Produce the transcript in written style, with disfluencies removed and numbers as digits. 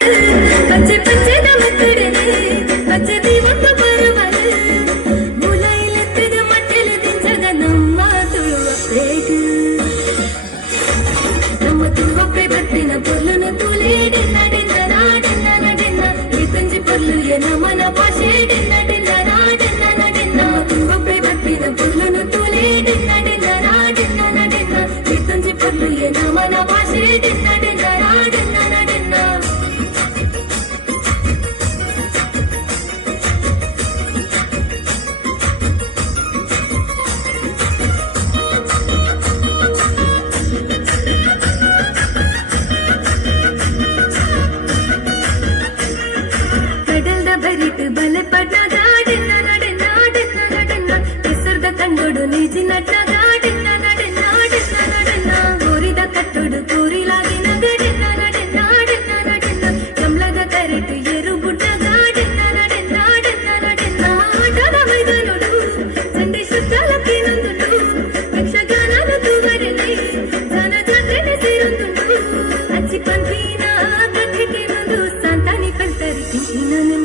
ಪಚ್ಚೆ ಪಚ್ಚೆ ನಮಕ್ಕಡನೆ ಪಚ್ಚೆ ದೀವಪ್ಪ ಬರುವನು ಮುಲೈಲೆತ್ತದ ಮಟ್ಟೆಲೆ ದಿಂಚದ ನಮ್ಮ ತುಳುವ ಪ್ಲೇಟ್ ನಮ್ಮ ತುಳುವಪ್ಪೆ ಬತ್ತಿನ ಪೊರ್ಲುನು ತುಲೆ ಡೆನ್ನ ಡೆನ್ನ ನಾಡೆನ್ನ ನಡೆನ್ನ ಈ ತಂಜಿ ಪೊರ್ಲು ನಮನ ಭಾಷೆ ಡೆನ್ನ ಡೆನ್ನ ನಾಡೆನ್ನ ನಡೆನ್ನ ನಮ್ಮ ತುಳುವಪ್ಪೆ ಬತ್ತಿನ ಪೊರ್ಲುನು ತುಲೆ ಡೆನ್ನ ಡೆನ್ನ ನಾಡೆನ್ನ ನಡೆನ್ನ ಈ ತಂಜಿ ಪೊರ್ಲು ನಮನ ಭಾಷೆ ಡೆನ್ನ ಡೆನ್ನ ನಾಡೆನ್ನ ನಡೆನ್ನ ಬರಿಟ್ ಬಲೆ ಪಡ್ನಾಗ ಡೆನ್ನ ನಡೆನ್ನ ಡೆನ್ನ ನಡೆನ್ನ ಹೆಸರ್ದ ಕಂಡೋಡು ನೀಜಿ ನಟ್ನಾಗ ಡೆನ್ನ ನಡೆನ್ನ ಡೆನ್ನ ನಡೆನ್ನ ಕೋರಿದ ಕಟ್ಟೋಡು ಕೋರಿಲಾಗಿನ ಡೆನ್ನ ನಡೆನ್ನ ಡೆನ್ನ ನಡೆನ್ನ ಕಮ್ಲಗ ಕರೆಟ್ ಏರು ಬುಡ್ನಾಗ ಡೆನ್ನ ನಡೆನ್ನ ಡೆನ್ನ ನಡೆನ್ನ ಆಟದ ಮೈದಾನೋಡು ಸಂಡೆ ಶುದ್ಧಲಕ್ಕೆ ನಂದುಂಡು ಯಕ್ಷಗಾನನು ತೂವರೆಲೆ ಜನ ಜಾತ್ರೆನೆ ಸೇರೊಂದುಂಡು ಅಚ್ಚಿ ಪಂಪಿನ ಕಥೆಗೆ ನಂದು ಸಂತಾನಿ ಕಲ್ತರಿ ನಾನು